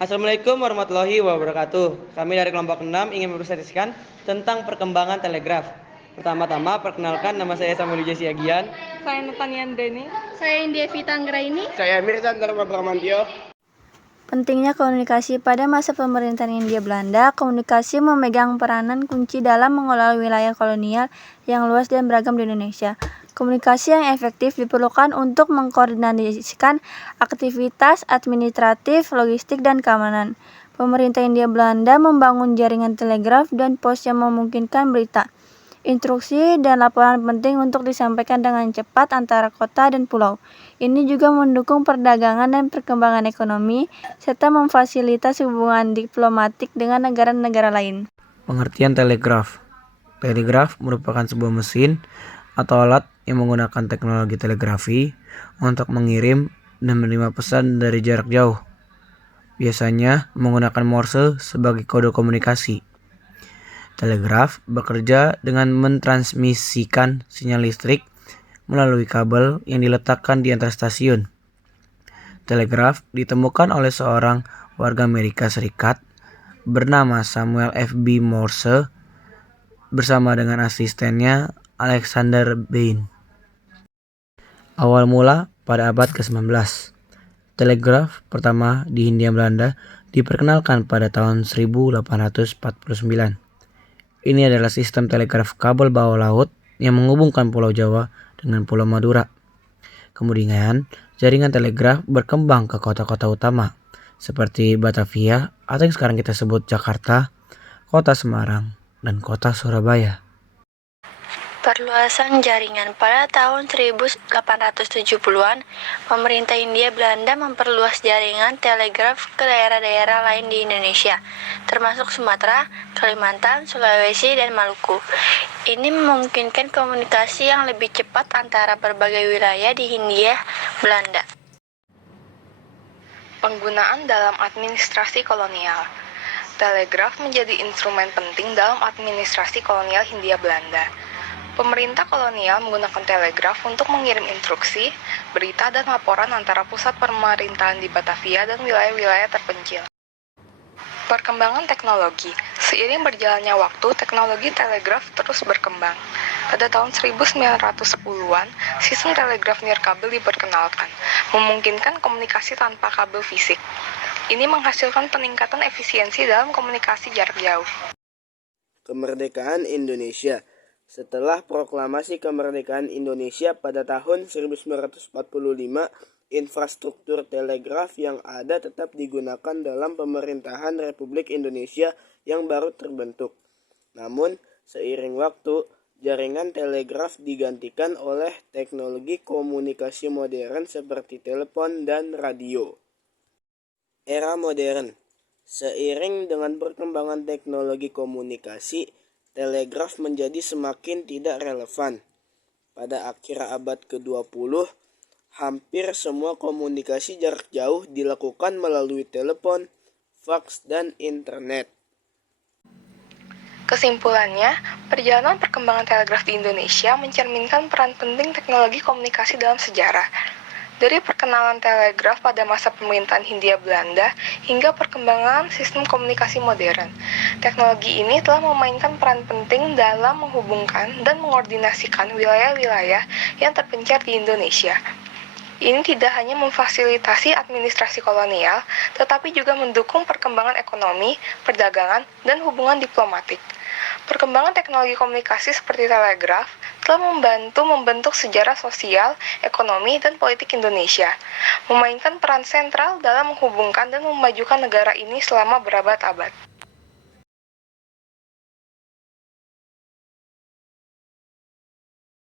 Assalamualaikum warahmatullahi wabarakatuh. Kami dari kelompok 6 ingin mempresentasikan tentang perkembangan telegraf. Pertama-tama, perkenalkan nama saya Samuel Wijaya Siagian. Saya Natanian Deni. Saya India Vita Anggraini. Saya Mirza Dharma Bramantio. Pentingnya komunikasi pada masa pemerintahan Hindia Belanda, komunikasi memegang peranan kunci dalam mengelola wilayah kolonial yang luas dan beragam di Indonesia. Komunikasi yang efektif diperlukan untuk mengkoordinasikan aktivitas administratif, logistik, dan keamanan. Pemerintah Hindia Belanda membangun jaringan telegraf dan pos yang memungkinkan berita, instruksi, dan laporan penting untuk disampaikan dengan cepat antara kota dan pulau. Ini juga mendukung perdagangan dan perkembangan ekonomi, serta memfasilitasi hubungan diplomatik dengan negara-negara lain. Pengertian telegraf. Telegraf merupakan sebuah mesin atau alat yang menggunakan teknologi telegrafi untuk mengirim dan menerima pesan dari jarak jauh. Biasanya menggunakan Morse sebagai kode komunikasi. Telegraf bekerja dengan mentransmisikan sinyal listrik melalui kabel yang diletakkan di antara stasiun. Telegraf ditemukan oleh seorang warga Amerika Serikat bernama Samuel F.B. Morse bersama dengan asistennya Alexander Bain. Awal mula pada abad ke-19. Telegraf pertama di Hindia Belanda diperkenalkan pada tahun 1849. Ini adalah sistem telegraf kabel bawah laut yang menghubungkan Pulau Jawa dengan Pulau Madura. Kemudian, jaringan telegraf berkembang ke kota-kota utama seperti Batavia atau yang sekarang kita sebut Jakarta, Kota Semarang, dan Kota Surabaya. Perluasan jaringan pada tahun 1870-an, pemerintah Hindia Belanda memperluas jaringan telegraf ke daerah-daerah lain di Indonesia, termasuk Sumatera, Kalimantan, Sulawesi, dan Maluku. Ini memungkinkan komunikasi yang lebih cepat antara berbagai wilayah di Hindia Belanda. Penggunaan dalam administrasi kolonial. Telegraf menjadi instrumen penting dalam administrasi kolonial Hindia Belanda. Pemerintah kolonial menggunakan telegraf untuk mengirim instruksi, berita, dan laporan antara pusat pemerintahan di Batavia dan wilayah-wilayah terpencil. Perkembangan teknologi. Seiring berjalannya waktu, teknologi telegraf terus berkembang. Pada tahun 1910-an, sistem telegraf nirkabel diperkenalkan, memungkinkan komunikasi tanpa kabel fisik. Ini menghasilkan peningkatan efisiensi dalam komunikasi jarak jauh. Kemerdekaan Indonesia. Setelah proklamasi kemerdekaan Indonesia pada tahun 1945, infrastruktur telegraf yang ada tetap digunakan dalam pemerintahan Republik Indonesia yang baru terbentuk. Namun, seiring waktu, jaringan telegraf digantikan oleh teknologi komunikasi modern seperti telepon dan radio. Era modern. Seiring dengan perkembangan teknologi komunikasi, telegraf menjadi semakin tidak relevan. Pada akhir abad ke-20, hampir semua komunikasi jarak jauh dilakukan melalui telepon, faks, dan internet. Kesimpulannya, perjalanan perkembangan telegraf di Indonesia mencerminkan peran penting teknologi komunikasi dalam sejarah. Dari perkenalan telegraf pada masa pemerintahan Hindia Belanda hingga perkembangan sistem komunikasi modern, teknologi ini telah memainkan peran penting dalam menghubungkan dan mengordinasikan wilayah-wilayah yang terpencil di Indonesia. Ini tidak hanya memfasilitasi administrasi kolonial, tetapi juga mendukung perkembangan ekonomi, perdagangan, dan hubungan diplomatik. Perkembangan teknologi komunikasi seperti telegraf telah membantu membentuk sejarah sosial, ekonomi, dan politik Indonesia, memainkan peran sentral dalam menghubungkan dan memajukan negara ini selama berabad-abad.